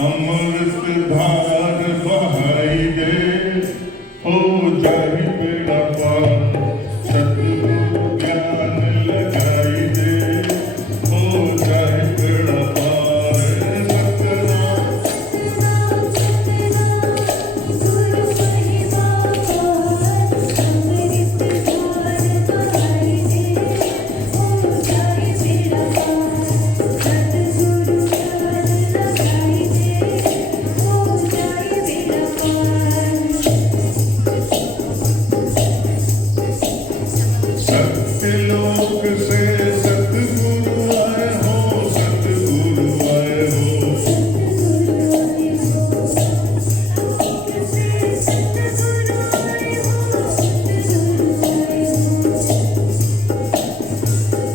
अमृत धार बहाई दे, हो जाहि बेड़ा पार। सतगुरु ज्ञान लगाई दे, हो जाहि बेड़ा पार। सत्यलोक से सतगुरु आए हो, सतगुरु आए हो।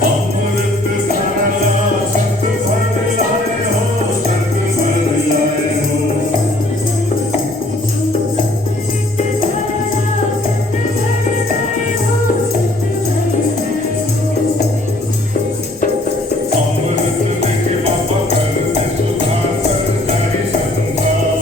अमृत धारा सत भर लाए हो, सत भर लाए हो। अमृत देके बाबा करते सुधार कर जाए संसार।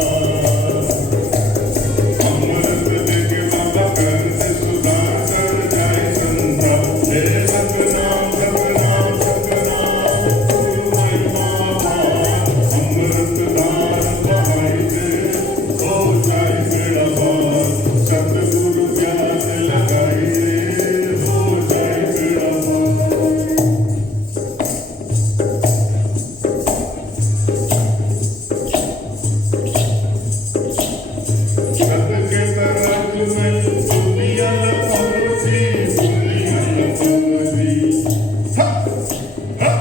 अमृत देके बाबा करते सुधार कर जाए संसार। हे सतनाम सतनाम सतनाम गुरु महिमा पार। अमृत धार बहाई दे, हो जाए बेड़ा पार। सतगुरु ज्ञान लगाई दे, हो जाए बेड़ा पार। सत के तरज में दुनिया लपटी, दुनिया लपटी। हा हा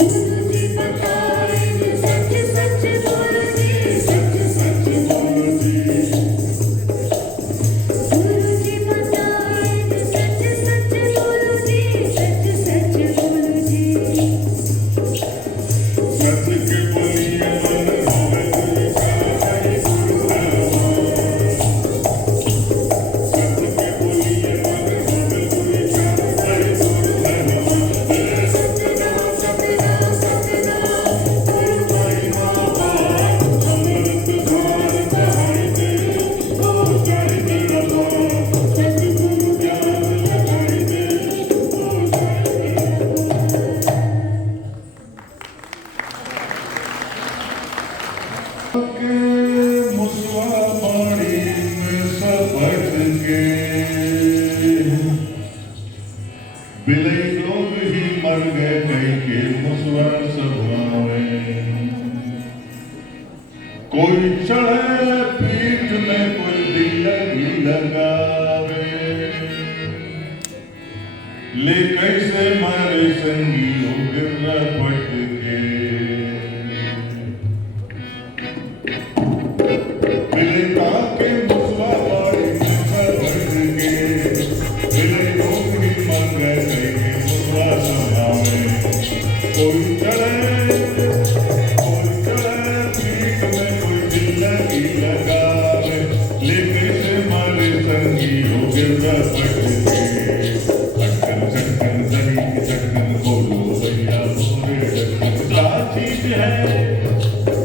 गुरुजी बताए सच सच बोलो जी, सच सच बोलो जी। सच के बोलिए मन होवे गुरु चाहे, गुरु है हमार। सच के बोलिए मन होवे गुरु चाहे, गुरु है हमार। हे सतनाम सतनाम सतनाम गुरु महिमा पार। अमृत धार बहाई दे, हो जाए बेड़ा पार। सतगुरु ज्ञान लगाई दे, हो जाए बेड़ा के मुसवा बाड़ी में सबट के। बिलई लोग ही मर गए कई के मुसवा सभावे। कोई चढ़े पीठ में, कोई दिलगी लगावे। ले कैसे मारे संगी हो गिर पट के। बिलता के मुसवा बाड़ी में सबट के। बिलई लोग ही मर गए कई के मुसवा सभावे। कोई चढ़े पीठ में, कोई दिलगी लगावे। ले कैसे मारे संगी हो गिर पट के। चटकन चटकन दही की चटकन बोलो भैया बोले ढक्कन। क्या चीज है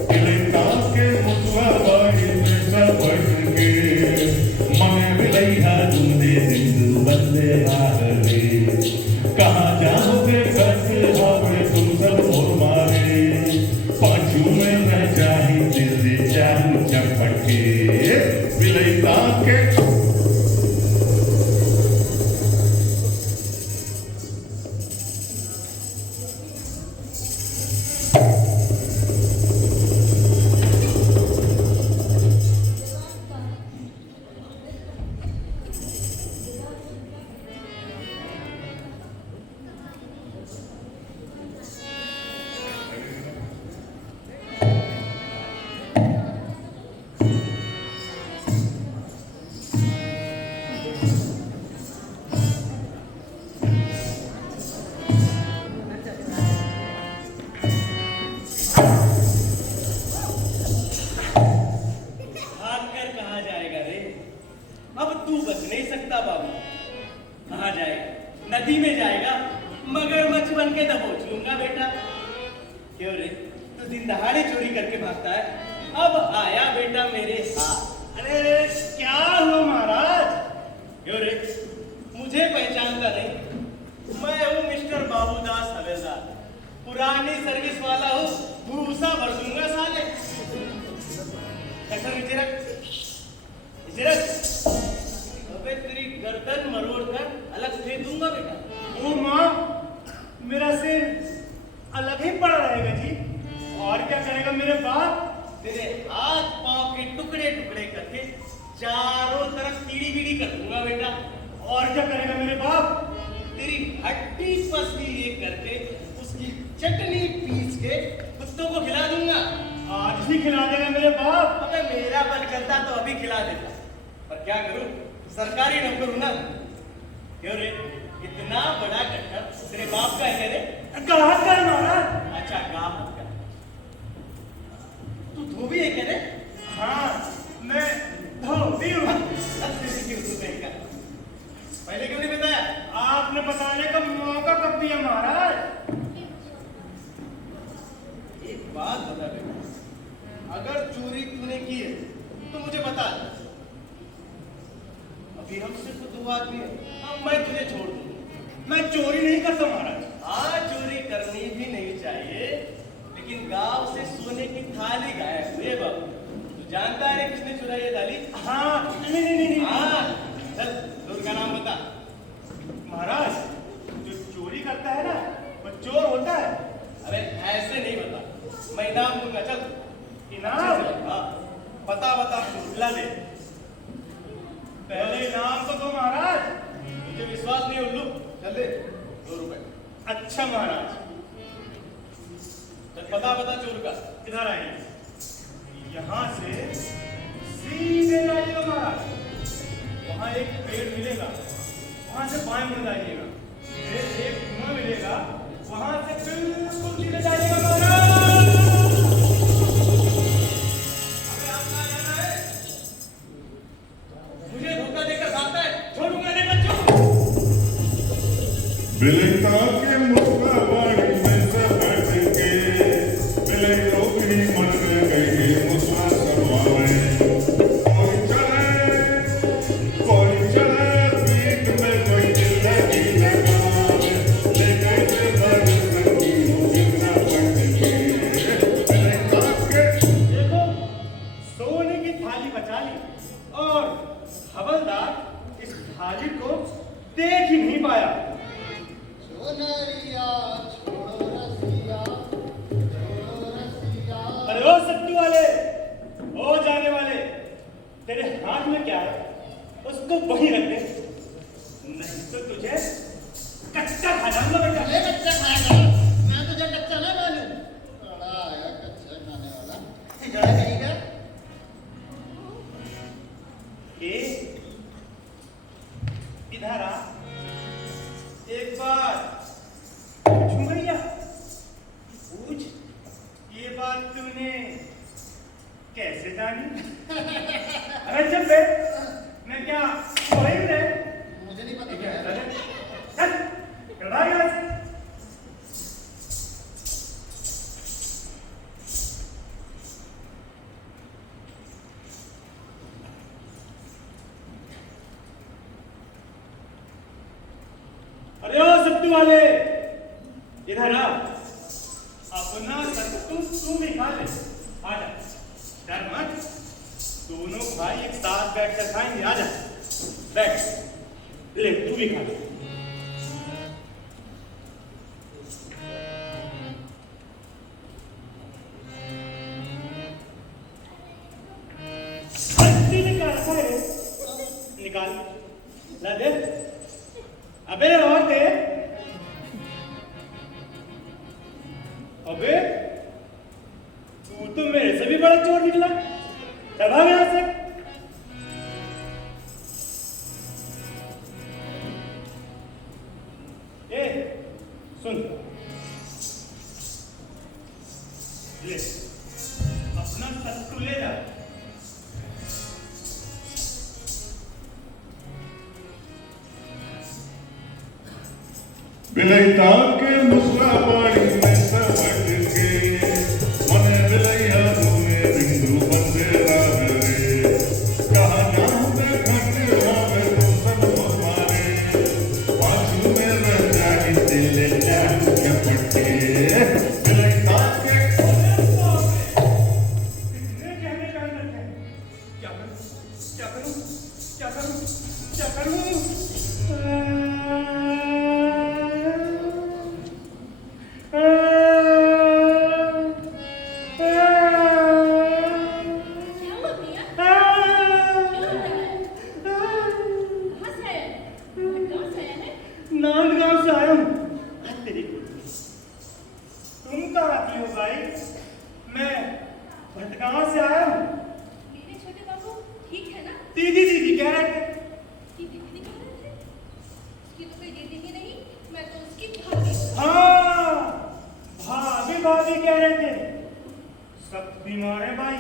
बिलता के मुसवा बाड़ी में सबट के। मैं बिलैया दूंदे हिंदू बंदे हारे। कहाँ जाओगे कैसे होगे तुम सब और मारे। पाछू में न जाही दिल चाहू चपटे। बिलैया के नदी में जाएगा मगरमच्छ बन के दबोच लूंगा बेटा। क्यों रे, तू दिन दहाड़े चोरी करके भागता है, अब आया बेटा मेरे हाथ। अरे क्या हुआ महाराज? क्यों रे, मुझे पहचानता नहीं? मैं हूँ मिस्टर बाबूदास हवेलदार, पुरानी सर्विस वाला हूँ, भूसा भर दूंगा साले। नीचे रख, नीचे रख। अबे तेरी गर्दन मरोड़ कर अलग फेंक दूंगा बेटा। ओ माँ, मेरा सिर अलग ही पड़ा रहेगा जी। और क्या करेगा मेरे बाप? तेरे हाथ पांव के टुकड़े टुकड़े करके चारों तरफ कीड़ी बीड़ी कर दूंगा बेटा। और क्या करेगा मेरे बाप? तेरी हड्डी पसली ये करके उसकी चटनी पीस के कुत्तों को खिला दूंगा। आज ही खिला देगा मेरे बाप? अबे मेरा मन करता तो अभी खिला देता, पर क्या करूं, सरकारी नौकर हूं ना। क्यों रे, इतना बड़ा कट्टर तेरे बाप का है रे? कहा कर महाराज। अच्छा काम का तू धोबी है क्या रे? हाँ, मैं धोबी हूँ। पहले क्यों नहीं बताया? आपने बताने का मौका कब दिया महाराज? एक बात बता बेटा, अगर चोरी तूने की है तो मुझे बता दे। अभी हम सिर्फ दो आदमी हैं, अब मैं तुझे छोड़ दूंगा। मैं चोरी नहीं करता महाराज। हाँ, चोरी करनी भी नहीं चाहिए, लेकिन गांव से सोने की थाली गायब हुई है बाबू। तू जानता है किसने चुराई है थाली? हाँ, नहीं। हाँ, चल चोर का नाम बता। महाराज, जो चोरी करता है ना, वो चोर होता है। अरे ऐसे नहीं बता, मैं इनाम दूंगा। चल इनाम? हाँ, बता ला दे। पहले इनाम तो दो महाराज। मुझे विश्वास नहीं उल्लू। चल दे 2 रुपए। अच्छा महाराज, चल बता चोर का। इधर आइए। यहाँ से सीधे जाइएगा महाराज, वहाँ एक पेड़ मिलेगा, वहाँ से बाएं मुड़ जाइएगा, फिर एक कुआं मिलेगा, वहाँ से बिल्कुल सीधे जाइएगा महाराज। अबे आप कहाँ जाना है? मुझे धोखा देकर भागता है, छोड़ूंगा नहीं बच्चों। बिलका के मुस्का बाड़ी में से बैठ के बिलई रोकड़ी मन में गई मुस्का सरवावे। कोई चले पीठ में कोई जिंदगी लगावे, ले गए थे भर संगी हो गिरना पट के। बिलका के देखो, सोने की थाली बचा ली और हवलदार इस थाली को देख ही नहीं पाया। अरे ओ सट्टू वाले, ओ जाने वाले, तेरे हाथ में क्या है? उसको वहीं रख दे, नहीं तो तुझे कच्चा खा जाऊंगा बेटा। अरे कच्चा खाएगा? मैं तुझे कच्चा ना मालूम। बड़ा आया कच्चा खाने वाला। जरा कहेगा कि इधर आ, एक बार पूछूं भैया? पूछ, ये बात तूने कैसे जानी? अरे चुप बे, मैं क्या कोई रे? मुझे नहीं पता क्या क्या है। चल, चढ़ा यहाँ से। अरे ओ सत्तू वाले, इधर आ। अपना सत्तू तू भी खा ले। आजा, डर मत, दोनों भाई एक साथ बैठकर खाएंगे। आजा, बैठ, ले तू भी खा ले। हड्डी निकाल है, निकाल, ला दे। अबे और दे। अबे तू तो मेरे से भी बड़ा चोर निकला। चल भाग यहाँ से। ए सुन, ले अपना सत्तू ले जा। बिलैता के मुसलाबाड़ी में सबट के मने बिलैया तूने बिंदु बंदेरा रे कहा जाऊं मैं घट आवे तो सब मारे पाछू में रह जाए दिल जान के पट्टे बिलैता के कितने कहने का है क्या करूं क्या करूं क्या करूं क्या करूं क्या हुआ भैया? क्या हो रहा है? कहाँ से आया है? कहाँ से आया है? नांदगांव से आया हूँ तेरी तुम कहाँ आती हो भाई मैं भटगांव से आया हूँ मेरे छोटे बाबू ठीक है ना? दीदी दीदी कह रहे थे दीदी दीदी कह रहे थे? उसकी तो कोई दीदी ही नहीं, मैं तो उसकी भाभी हूँ। हाँ भाभी भाभी कह रहे थे सब बीमार है भाई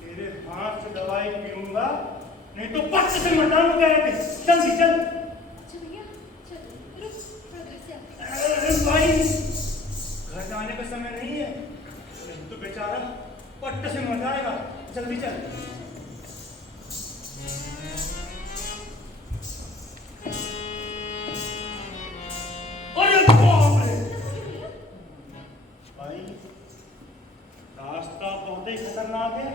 तेरे हाथ से दवाई पीऊंगा नहीं तो पट से मटाऊंगा कह रहे थे चल जी चल अच्छा भैया, चल रुक, थोड़ा घर से आते हैं। अरे भाई घर जाने का समय नहीं है नहीं तो बेचारा पट से मर जाएगा जल्दी चल अरे बाप रे भाई रास्ता बहुत ही खतरनाक है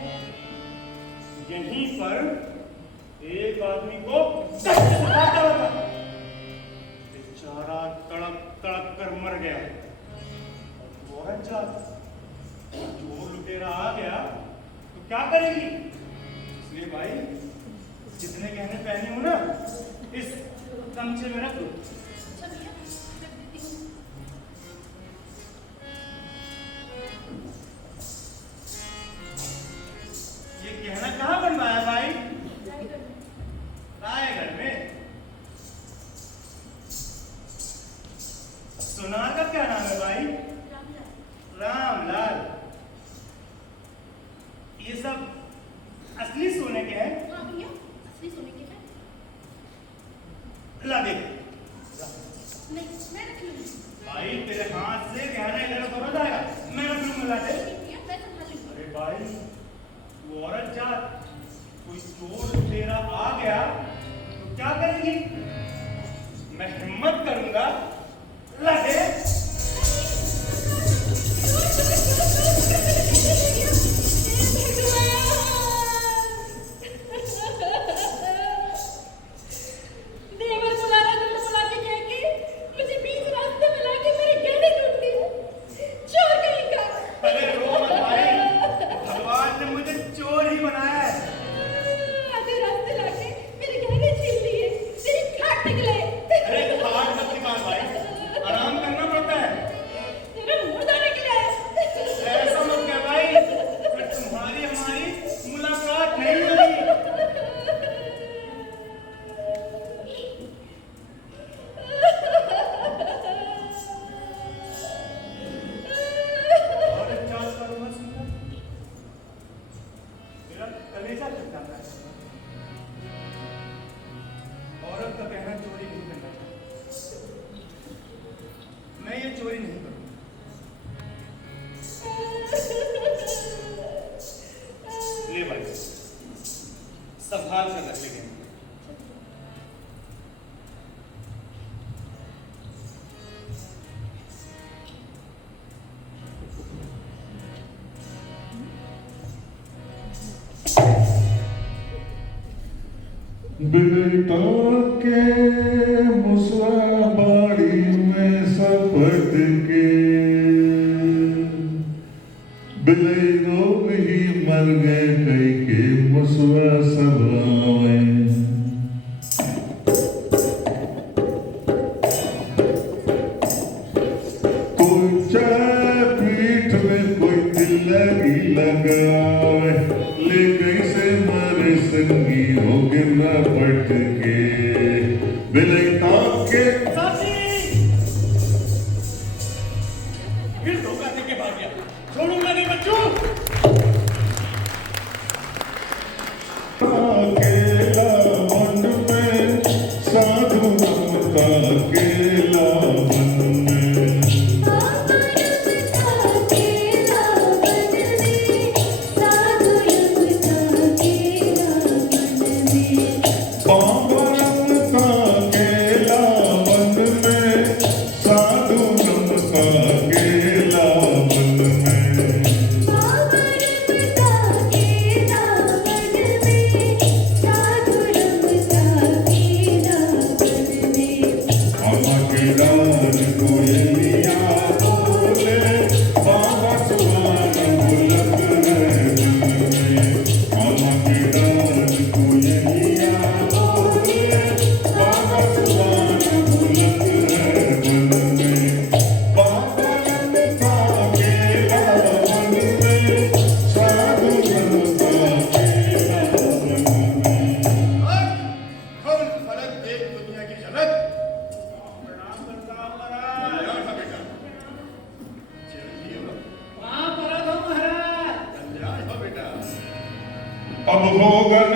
यहीं पर एक आदमी को बेचारा तड़प तड़प कर मर गया और औरत जात चोर लुटेरा आ गया तो क्या करेगी इसलिए भाई जितने गहने पहने हो ना इस गमछे में रख दो अच्छा भैया, रख देती हूँ। ये गहना कहाँ बनवाया भाई रायगढ़ में। रायगढ़ में सोनार का क्या नाम है भाई रामलाल। रामलाल ये सब असली सोने के हैं हाँ भैया, असली सोने के हैं। ला दे नहीं, मैं रख लूँगी। भाई तेरे हाथ से गहना इधर उधर हो जाएगा मैं रख लूंगा ला दे नहीं भैया, मैं संभाल लूँगी। अरे भाई वो औरत जात कोई चोर लुटेरा आ गया तो क्या करेगी मैं हिम्मत करूंगा लगे देवर बुलाना तो बुला के कह के मुझे बीच रास्ते में लाके मेरे गहने लूट लिए। चोर कहीं का। अरे रो मत भाई भगवान ने मुझे चोर ही बनाया है आधे रास्ते लाके मेरे गहने छीन लिए। तेरी खाट निकले। अरे खाट मत निकाल भाई आराम करना पड़ता है तेरा मुर्दा निकले। ऐसा मत कह भाई फिर तुम्हारी हमारी मुलाकात नहीं होगी और क्या करूंगा सुंदर मेरा कलेजा टूट जाता है औरत का कहना चोरी नहीं करना चाहिए मैं ये चोरी नहीं करूंगा ले भाई संभाल कर रखेंगे बिलैता के मुसलाबाड़ी में सबट के बिलै लोग ही मर गए कई के मुसला सब आवे कोई चढ़ा पीठ में कोई तिलकी लगावे ले कैसे मारे संगी हो गिरना पट के बिलैता के फिर धोखा देके भाग गया छोड़ूंगा नहीं बच्चों अकेला मन में साधु ममता केला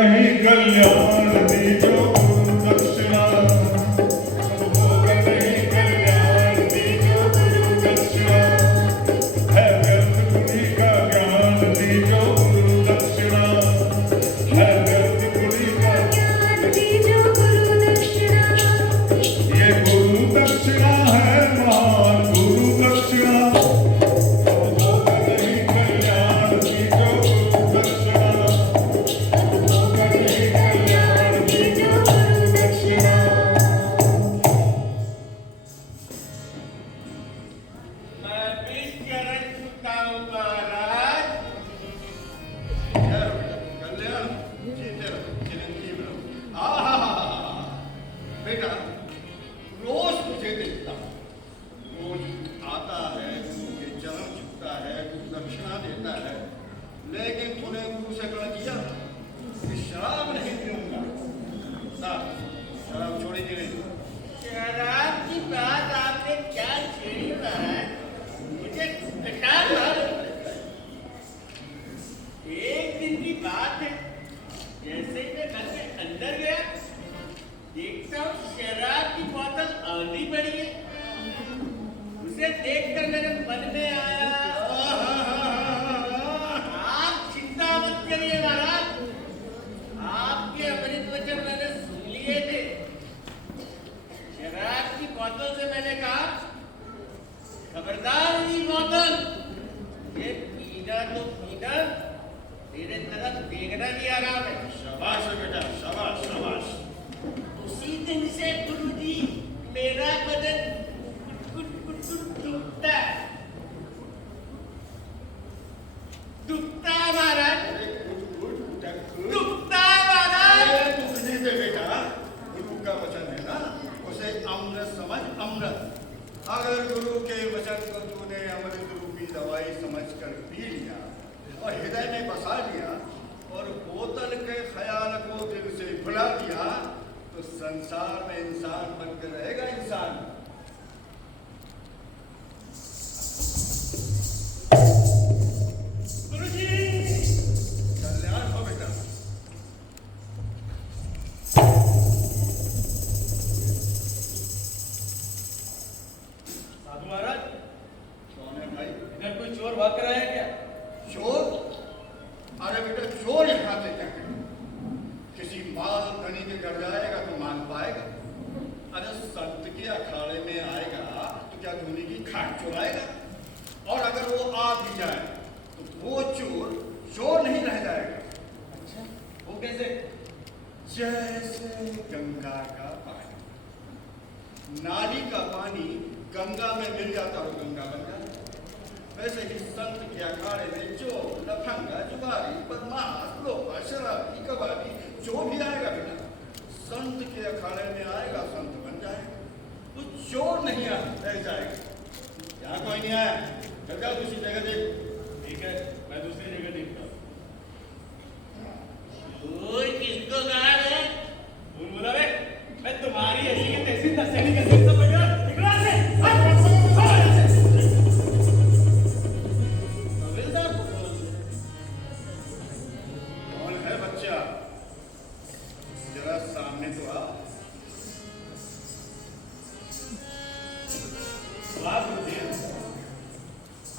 नहीं कल्याण दीजो गुरु दक्षिणा होगा नहीं कल्याण दीजो गुरु दक्षिणा है व्यर्थ कुड़ी का ज्ञान दीजो गुरु दक्षिणा है व्यर्थ कुड़ी का ज्ञान दीजो गुरु दक्षिणा ये गुरु दक्षिणा है महान गुरु दक्षिणा होगा नहीं कल्याण दीजो गुरु दक्षिणा होगा नहीं कल्याण दीजो गुरु दक्षिणा मैं भी चरण चुका हूँ महाराज। कल्याण जीते रहो, चिरंजीव रहो। आहा बेटा, रोज तुझे देखता हूँ, रोज आता है, गुरु के चरण झुकता है, गुरु दक्षिणा देता है, लेकिन तूने गुरु से कहा किया कि शराब नहीं पीऊंगा। शराब छोड़ी कि नहीं? शराब की बात आपने क्या छेड़ी महाराज? मुझे कटार मालूम है। एक दिन की बात है, जैसे ही मैं घर के अंदर गया, देखता हूँ शराब की बोतल आंधी पड़ी है। उसे देखकर मेरे मन में आया, आप चिंता मत करिए महाराज, आपके अमृत वचन मैंने सुन लिए थे। शराब की बोतल से मैंने कहा, खबरदार ये बोतल, ये पीना तो पीना, तेरे तरफ देखना भी आराम है। शाबाश है बेटा, शाबाश शाबाश। उसी दिन से गुरुजी मेरा बदन कुट दुखता है, दुखता है महाराज, दुखता है महाराज। तुझे दे बेटा, गुरु का वचन है ना, उसे अमृत समझ, अमृत। अगर गुरु के वचन को तूने अमृत रूपी दवाई समझकर पी लिया और हृदय में बसा लिया और बोतल के ख्याल को दिल से भुला दिया, तो संसार में इंसान बनकर रहेगा इंसान। गुरुजी, कल्याण हो बेटा। साधु महाराज, कौन है भाई? इधर कोई चोर भाग कर आया क्या? चोर? अरे बेटा, चोर यहाँ से क्या करे? किसी माल धनी के घर जाएगा तो मान पाएगा। अरे संत के अखाड़े में आएगा तो क्या धोनी की खाट चुराएगा? और अगर वो आ भी जाए तो वो चोर चोर नहीं रह जाएगा। अच्छा, वो कैसे? जैसे गंगा का पानी, नाली का पानी गंगा में मिल जाता और गंगा बन जाता, वैसे ही संत के अखाड़े में चोर, लफंगा, जुगारी, बदमाश, लोहा, शराबी, कबाड़ी जो भी आएगा बेटा, संत के अखाड़े में आएगा, संत बन जाएगा। वो चोर नहीं रह जाएगा। यहाँ कोई नहीं आया, चल जाओ दूसरी जगह देख। ठीक है, मैं दूसरी जगह देखता हूँ। चोर किसको कहा है? बुलबुला बे, मैं तुम्हारी ऐसी की तैसी तसली का दिल समझ रहा हूँ। निकला से, हवलदार को बोल दो। कौन है बच्चा? जरा सामने तो आ। वाह गुरुजी,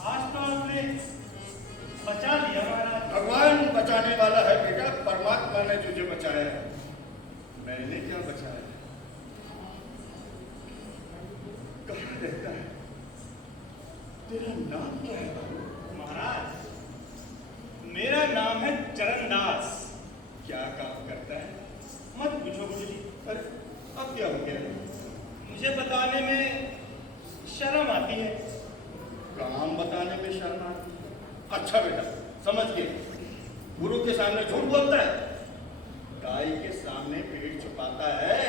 आज तो आपने बचा लिया महाराज। भगवान बचाने वाला है बेटा, परमात्मा ने तुझे बचाया है, मैंने क्या बचाया है? कहाँ रहता है? तेरा नाम क्या है बाबू? महाराज, मेरा नाम है चरणदास। क्या काम करता है? मत पूछो गुरुजी, अरे अब क्या हो गया? मुझे बताने में शर्म आती है। काम बताने में शर्म आती है? अच्छा बेटा, समझ गए। गुरु के सामने झूठ बोलता है, गाय के सामने पेट छुपाता है,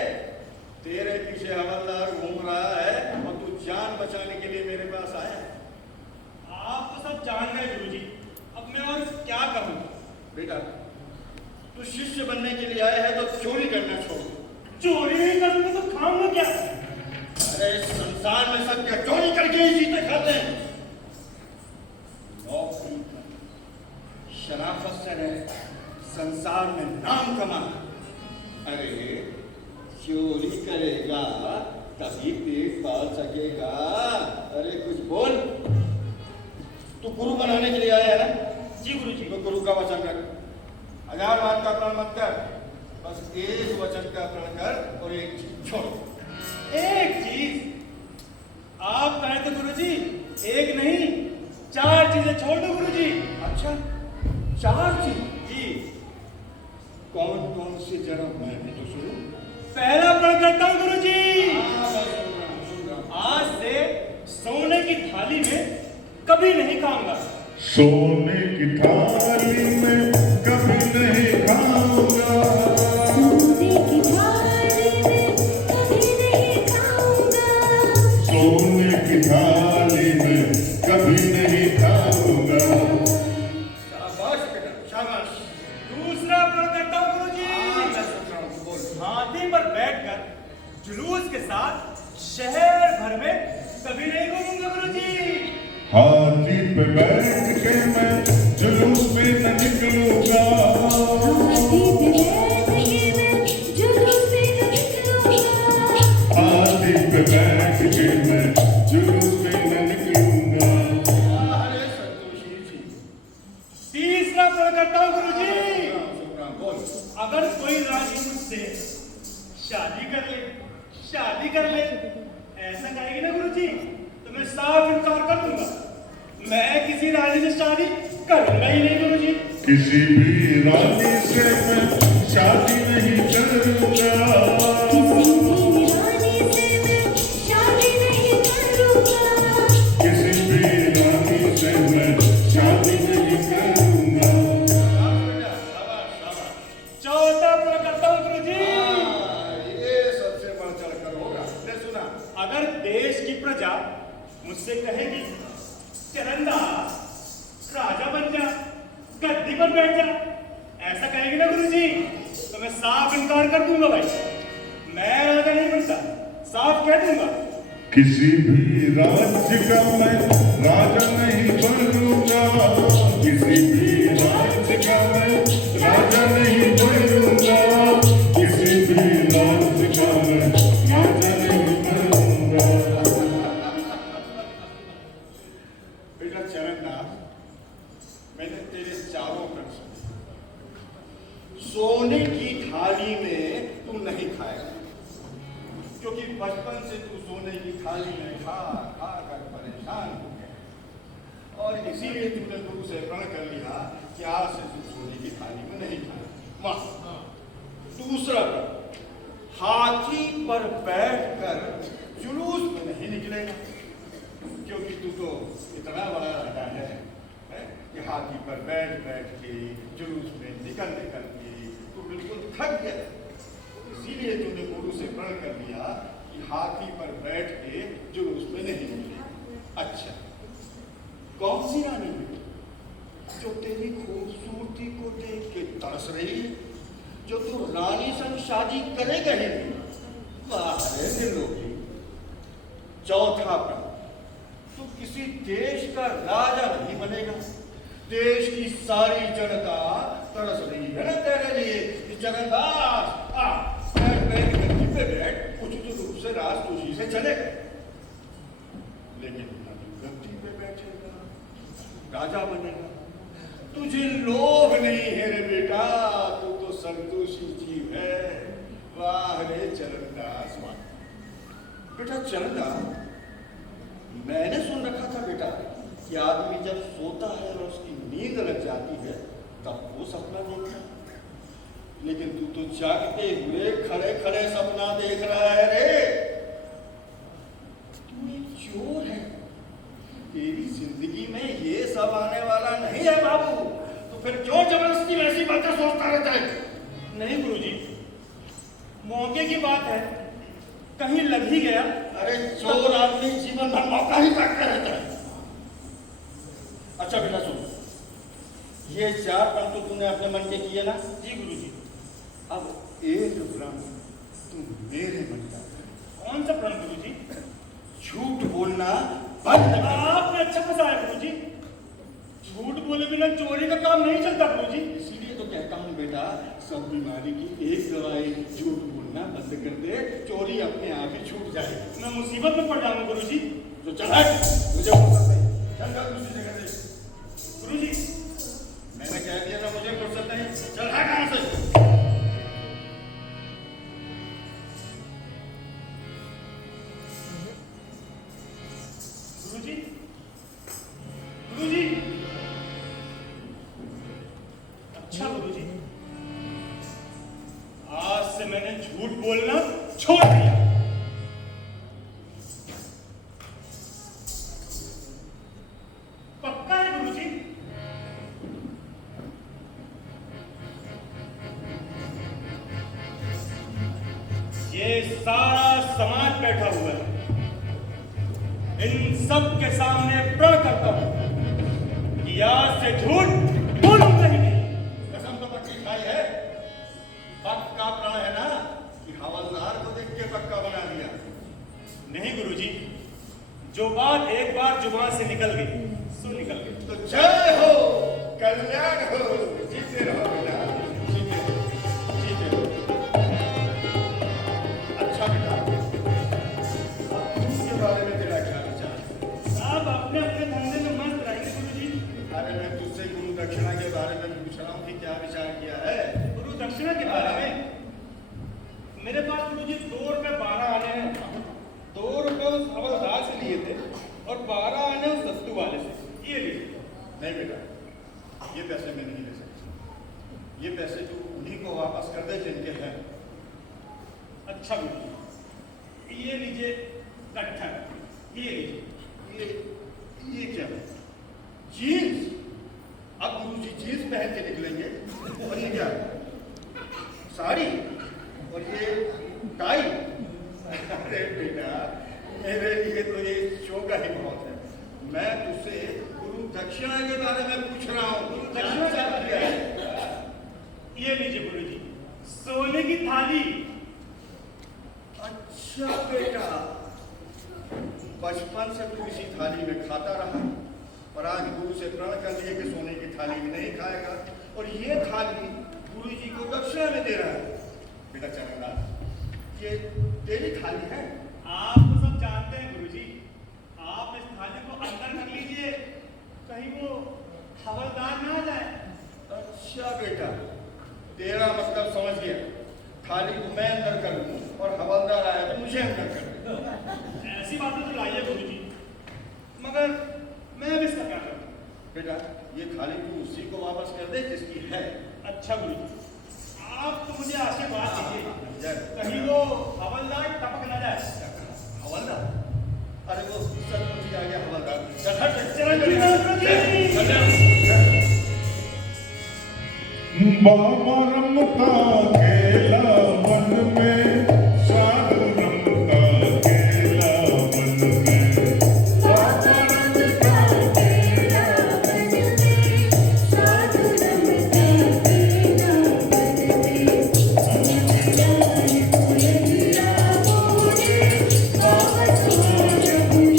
तेरे पीछे हवलदार घूम रहा है और तू जान बचाने के लिए मेरे पास आया है। आप तो सब जान गए गुरुजी, अब मैं और क्या कहूँ? बेटा, तू शिष्य बनने के लिए आया है तो चोरी करना छोड़। चोरी नहीं करूंगा तो खाऊंगा क्या? अरे इस संसार में सब क्या चोरी करके ही जीते खाते हैं? नौकरी कर, शराफत से रहे, संसार संसार में नाम कमाना। अरे चोरी करेगा तभी पेट पाल सकेगा। अरे कुछ बोल। तू गुरु बनाने के लिए आया है ना? जी गुरुजी। तो गुरु का वचन रख। 1000 बात का प्रण मत कर, बस एक वचन का प्रण कर और एक चीज छोड़। एक चीज आप कहें तो गुरुजी, एक नहीं 4 चीजें छोड़ दो गुरुजी। अच्छा 4 चीज? जी। कौन कौन से जरा मैं भी तो सुनूं। पहला प्रण करता हूँ गुरुजी, हाँ, मैं सुन रहा हूँ। आज से सोने की थाली में कभी नहीं खाऊंगा। सोने की थाली में कभी नहीं खाऊंगा। सोने की थाली में कभी नहीं खाऊंगा। सोने की थाली में कभी नहीं खाऊंगा। शाबाश बेटा शाबाश। दूसरा प्रण करता हूँ गुरुजी, हाँ, मैं सुन रहा हूँ, बोल। हाथी पर बैठकर जुलूस के साथ शहर भर में कभी नहीं घूमूंगा गुरुजी। हाथी पे बैठ के मैं जुलूस में न निकलूंगा। हाथी पे बैठ के मैं जुलूस में न निकलूंगा। हाथी पे बैठ के मैं जुलूस में न निकलूंगा। अरे संतोषी जी। तीसरा प्रण करता हूँ गुरुजी, सुन रहा हूँ, बोल। अगर कोई रानी मुझसे शादी कर ले ऐसा कहेगी ना गुरुजी, तो मैं साफ इनकार कर दूंगा। मैं किसी रानी से शादी करूंगा ही नहीं गुरुजी। किसी भी रानी से मैं शादी नहीं करूंगा। किसी भी रानी से मैं शादी नहीं करूंगा। किसी भी रानी से मैं शादी नहीं करूंगा। शाबाश बेटा, शाबाश, शाबाश। चौथा प्रण करता हूँ गुरुजी, हाँ, ये सबसे बढ़ चढ़ कर होगा। ले सुना। अगर देश की प्रजा मुझसे कहेगी चरणदास राजा बन जा, गद्दी पर बैठ जा, ऐसा कहेगी ना गुरुजी, तो मैं साफ इनकार कर दूंगा भाई। मैं राजा नहीं बनता, साफ कह दूंगा। किसी भी राज्य का मैं राजा नहीं बनूंगा। किसी भी राज्य का मैं राजा नहीं बनूंगा। किसी भी राज्य का मैं राजा नहीं बनूंगा। बेटा चरणदास, मैंने तेरे चारों प्रश्न सोने की थाली में तू नहीं खाएगा, क्योंकि बचपन से तू सोने की थाली में खा खा कर परेशान हो गया और इसीलिए तूने गुरु से प्रण कर लिया कि आज से तू सोने की थाली में नहीं खाएगा। वाह। दूसरा प्रण, हाथी पर बैठकर जुलूस में नहीं निकलेगा, क्योंकि तू तो इतना बड़ा राजा है कि हाथी पर बैठ बैठ के जुलूस में निकल निकल के तू बिल्कुल थक गया। इसीलिए तूने गुरु से प्रण कर लिया कि हाथी पर बैठ के जुलूस में नहीं निकलेगा। अच्छा, कौन सी रानी है जो तेरी खूबसूरती को देख के तरस रही है, जो तू रानी संग शादी करेगा ही नहीं? वाह रे निर्लोभी। चौथा प्रण, तू किसी देश का राजा नहीं बनेगा। देश की सारी जनता तरस रही है ना तेरे लिए कि चरणदास आ बैठ बैठ गद्दी पे बैठ, उचित रूप से राजतुशी से चले। लेकिन ना तू गद्दी पे बैठेगा, राजा बनेगा। तुझे लोभ नहीं है रे बेटा, तू तो संतोषी जीव है। वाह रे चरणदास वाह। बेटा चरणदास, मैंने सुन रखा था बेटा कि आदमी जब सोता है और उसकी नींद लग जाती है तब वो सपना देखता है, लेकिन तू तो जागते हुए खड़े खड़े सपना देख रहा है रे। तू एक चोर है, तेरी जिंदगी में ये सब आने वाला नहीं है बाबू। तो फिर क्यों जबरदस्ती वैसी बातें सोचता रहता है? नहीं गुरुजी, मौके की बात है, कहीं लग ही गया। अरे चोर आदमी जीवन भर मौका ही ताकता रहता है। अच्छा बेटा सुन, ये 4 प्रण तो तूने अपने मन के किए ना? जी गुरुजी। अब एक प्रण तू मेरे मन का कर। कौन सा प्रण गुरुजी? झूठ बोलना बंद कर। आपने अच्छा फंसाया गुरुजी। झूठ बोले बिना चोरी का काम नहीं चलता गुरुजी। इसीलिए तो कहता हूँ बेटा, सब बीमारी की एक दवाई, झूठ बोलना बंद कर दे, चोरी अपने आप ही छूट जाएगी। मैं मुसीबत में पड़ जाऊंगा गुरुजी। तो चल हट, मुझे फुर्सत नहीं, चल जा दूसरी जगह से। गुरुजी मैंने कह दिया ना मुझे फुर्सत नहीं, चल हट यहाँ से। गुरुजी गुरुजी अच्छा गुरुजी, आज से मैंने झूठ बोलना छोड़ दिया। पक्का है गुरुजी? ये सारा समाज बैठा हुआ है, इन सब के सामने प्रण करता हूं कि आज से झूठ बोलूंगा ही नहीं। कसम तो पक्की खाई है, पक्का प्रण है ना कि हवलदार को देख के पक्का बना दिया। नहीं गुरुजी, जो बात एक बार जुबान से निकल गई सो निकल गई। तो जय हो, कल्याण हो, जीते रहो बेटा, जीते रहो, जीते रहो। अच्छा बेटा, अब इसके बारे में तेरा क्या विचार है? आप अपने अपने धंधे में मस्त रहेंगे गुरुजी। अरे मैं तुझसे गुरु दक्षिणा के बारे में पूछ रहा हूँ कि क्या विचार किया है? गुरु दक्षिणा के बारे में मेरे पास गुरुजी 2 रुपए 12 आने हैं। 2 रुपए उस हवलदार से लिए थे और 12 आने उस दत्तू वाले से। ये लीजिए। नहीं बेटा, ये पैसे मैं नहीं ले सकता। ये पैसे तू उन्हीं को वापस कर दे जिनके हैं। अच्छा गुरुजी, ये लीजिए कट्ठा, ये लीजिए। ये क्या है? जीन्स? अब गुरुजी जीन्स पहन के निकलेंगे? और ये क्या है? साड़ी? और ये टाई? अरे बेटा, मेरे लिए तो ये शो का ही बहुत है। मैं तुझसे गुरु दक्षिणा के बारे में पूछ रहा हूँ। गुरु दक्षिणा क्या है? ये लीजिए गुरुजी, सोने की थाली। अच्छा बेटा, बचपन से तू इसी थाली में खाता रहा, और आज गुरु से प्रण कर लिए कि सोने की थाली में नहीं खाएगा, और ये थाली गुरुजी को दक्षिणा में दे रहा है। बेटा चरणदास, ये तेरी थाली है? आप तो सब जानते हैं गुरुजी। आप इस थाली को अंदर कर लीजिए, कहीं वो हवलदार ना आ जाए। अच्छा बेटा, तेरा मतलब समझ गया। थाली को मैं अंदर कर लूं और हवलदार आया तो मुझे अंदर कर दे। ऐसी बातें तो लाइए गुरुजी, मगर मैं अब इसका क्या करूं? बेटा, ये थाली तू उसी को वापस कर दे जिसकी है। अच्छा गुरुजी, आप तो मुझे आशीर्वाद दीजिए, कहीं वो हवलदार टपक ना जाए। हवलदार? अरे वो सचमुच ही आ गया हवलदार। बाबा रमता खेला वन में, साधु रमता खेला वन में। बाबा रमता खेला वन में, साधु रमता खेला वन में। समझदारी कोयलिया बोले, बाबा सोच बुझ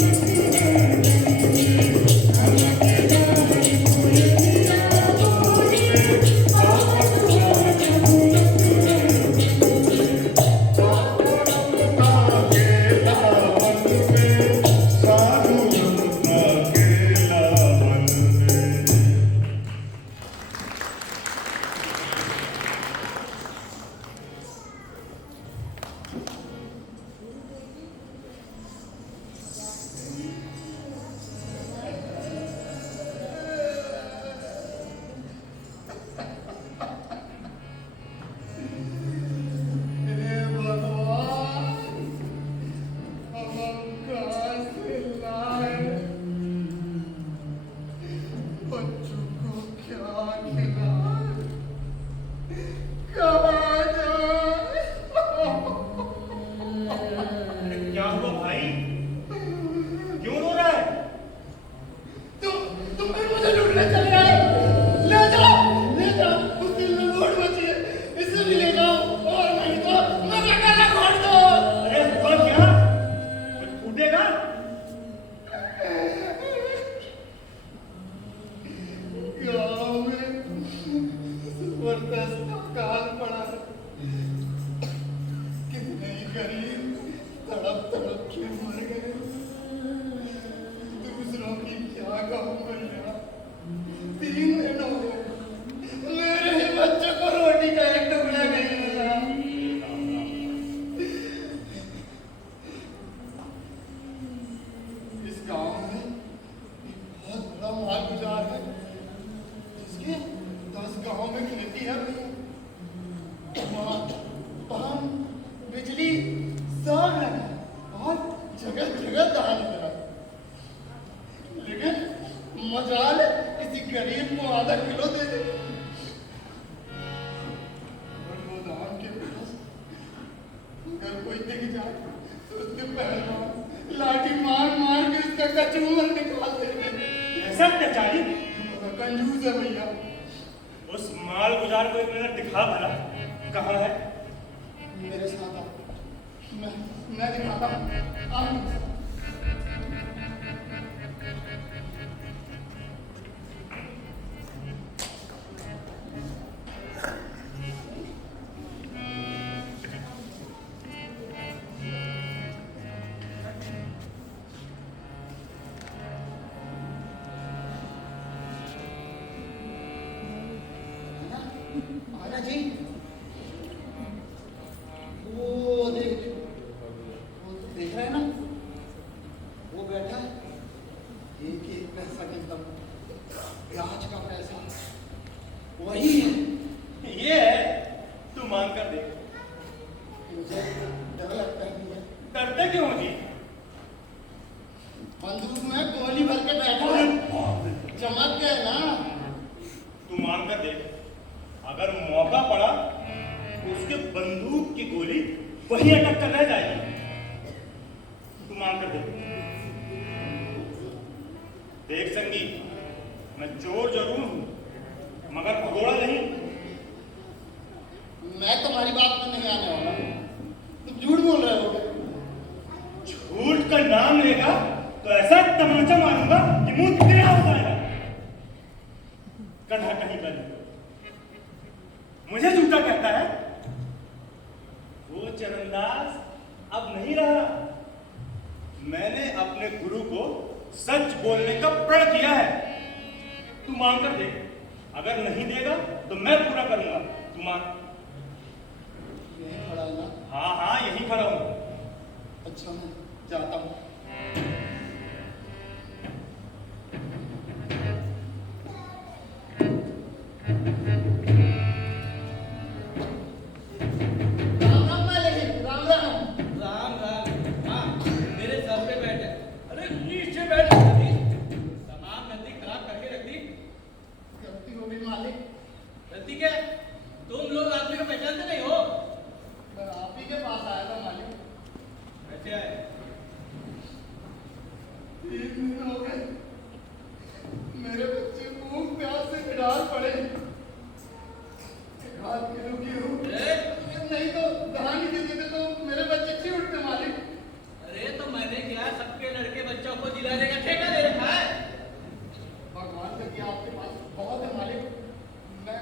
समझदारी कोयलिया बोले, बाबा सोच बुझ जगह जगह दान करा, लेकिन मजाल है किसी गरीब को आधा किलो दे दे। और वो दान के पास अगर कोई दिख जाए तो उसके पहलवान लाठी मार मार के उसका कचूमर निकाल देंगे। ऐसा बेचारी कंजूस है भैया। उस माल गुजार को एक मिनट दिखा भला, कहाँ है? मेरे साथ आओ, मैं दिखाता हूँ। आओ। आजा जी, वो देख रहा है ना, वो बैठा है, एक एक पैसा के एकदम ब्याज का पैसा वही है। ये है, तू मान कर देख। मुझे डर लगता है भैया। डरते क्यों जी? बंदूक में गोली भर के बैठा है, चमक गए ना। तू मान कर देख, अगर मौका पड़ा तो उसके बंदूक की गोली वहीं अटक कर रह जाएगी। तू मान कर देख। देख संगी, मैं चोर जरूर हूं मगर भगोड़ा नहीं। मैं तुम्हारी बात में नहीं आने वाला, तुम झूठ बोल रहे हो। झूठ का नाम लेगा तो ऐसा तमाचा मारूंगा कि मुंह तेरा हो जाएगा। कधा कहीं कर मुझे झूठा कहता है। वो चरणदास अब नहीं रहा। मैंने अपने गुरु को सच बोलने का प्रण किया है। तू मान कर देख, अगर नहीं देगा तो मैं पूरा करूंगा। तू मान। यही खड़ा है ना? हाँ हाँ, यही खड़ा हूं। अच्छा, मैं जाता हूँ। राम राम मालिक, राम राम। राम राम। हाँ, मेरे सर पे बैठे। अरे नीचे बैठ। तमाम गलती खराब करके रख दी। गलती हो गई मालिक, गलती क्या? तुम लोग आदमी को पहचानते नहीं हो। मैं आप ही के पास आया था मालिक। कैसे आए? 3 दिन हो गए, मेरे बच्चे भूख प्यास से निडाल पड़े। एक हाथ की रुकी हूँ, नहीं तो दान ही दे देते तो मेरे बच्चे क्यों उठते मालिक। अरे तो मैंने क्या सबके लड़के बच्चों को दिलाने का ठेका ले रखा है? भगवान का क्या आपके पास बहुत है मालिक, मैं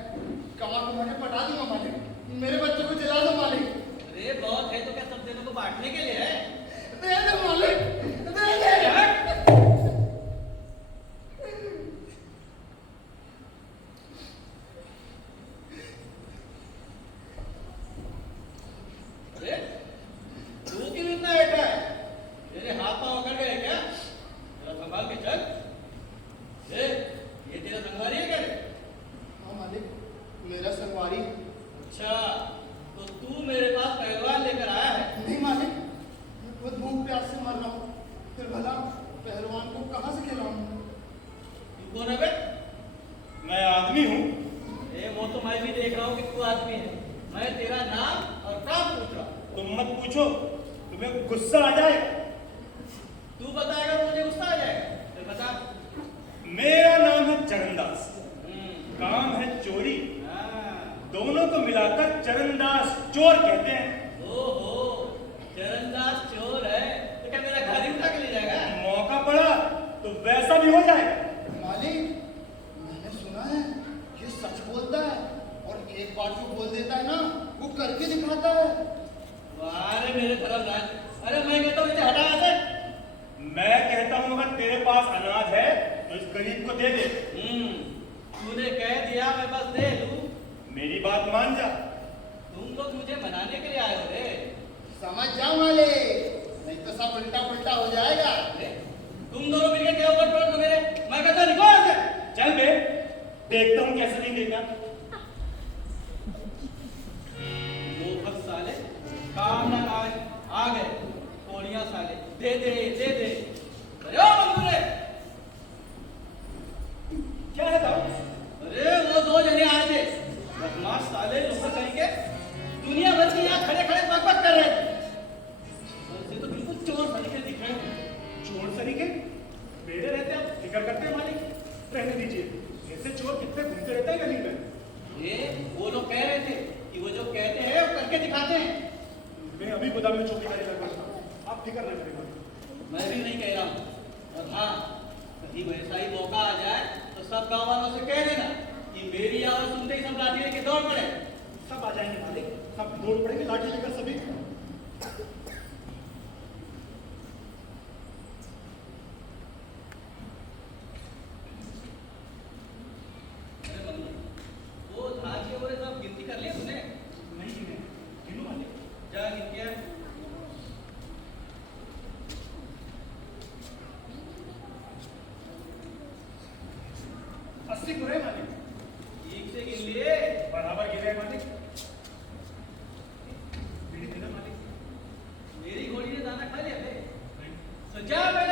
कमा के पटा दूंगा मालिक, मेरे बच्चे को जिला दो मालिक। अरे बहुत है तो क्या सब जनों को बांटने के लिए है? दे दे मालिक, दे दे। अरे तू क्यों इतना बैठा है? तेरे हाथ पांव अकड़ गए क्या? जरा संभाल के चल। ये तेरा संगवारी है क्या रे? हाँ मालिक, मेरा संगवारी। अच्छा, तो तू मेरे पास पहलवान लेकर आया है? नहीं मालिक, मैं भूख प्यास से मर रहा हूँ, फिर भला पहलवान को कहाँ से खिलाऊं? तू कौन है बे? मैं आदमी हूँ। वो तो मैं भी देख रहा हूँ कि तू आदमी है। मैं तेरा नाम और काम पूछ रहा हूँ। तुम मत पूछो, तुम्हें गुस्सा आ जाए। तू बताएगा तो मुझे गुस्सा आ जाएगा। फिर बता। मेरा नाम है चरणदास, काम है चोरी। हाँ। दोनों को मिलाकर चरणदास चोर कहते हैं। ओहो, चरणदास चोर है तो क्या मेरा घर ही उठा के ले जाएगा? मौका पड़ा तो वैसा भी हो जाएगा। मालिक, मैंने सुना है ये सच बोलता है और एक बार जो बोल देता है ना वो करके दिखाता है। अरे मेरे धर्मराज, अरे मैं कहता हूँ इसे हटा यहाँ से। मैं कहता हूँ अगर तेरे पास अनाज है तो इस गरीब को दे दे। तूने कह दिया, मैं बस दे दूँ। मेरी बात मान जा। तुम लोग मुझे मनाने के लिए आए हो रे। समझ जाओ मालिक, नहीं तो सब उल्टा पुल्टा हो जाएगा। तुम दोनों मिलकर क्या ऊपर टोल दो मेरे? मैं कहता हूँ निकलो यहाँ से। चल बे, देखता हूँ कैसे नहीं देगा। लोभक साले, काम ना काज आ गए। कोड़ियाँ साले दे दे दे दे। अरे ओ मंगूरे, क्या है दाऊ? अरे वो दो जने आए थे, बदमाश साले लोग कहेंगे, दुनिया भर के यहाँ खड़े खड़े बकबक कर रहे थे। और ये तो बिल्कुल चोर सरीखे दिख रहे थे। चोर सरीखे? मेरे रहते आप फिक्र करते हैं मालिक, रहने दीजिए। ऐसे चोर कितने घूमते रहते हैं गली में। ये वो लोग कह रहे थे कि वो जो कहते हैं वो करके दिखाते हैं। मैं अभी गोदाम में चौकीदारी लगवाता हूँ, आप फिक्र न करें मालिक। मैं भी नहीं कह रहा हूँ, और हाँ, कहीं वैसा ही मौका आ जाए तो सब गाँव वालों से कह देना कि मेरी आवाज सुनते ही सब लाठी लेके दौड़ पड़े। सब आ जाएंगे मालिक, सब दौड़ पड़ेंगे लाठी लेकर सभी। अरे मनु, वो धाजिए वाले सब गिनती कर लिया तूने? नहीं गिने, गिनो मालिक। जा गिन के आ। 80 पूरे मालिक। ठीक से गिन लिए। बराबर गिरे मालिक। बीड़ी देना मालिक। मेरी घोड़ी ने दाना खा लिया बे। नहीं। तो जा बे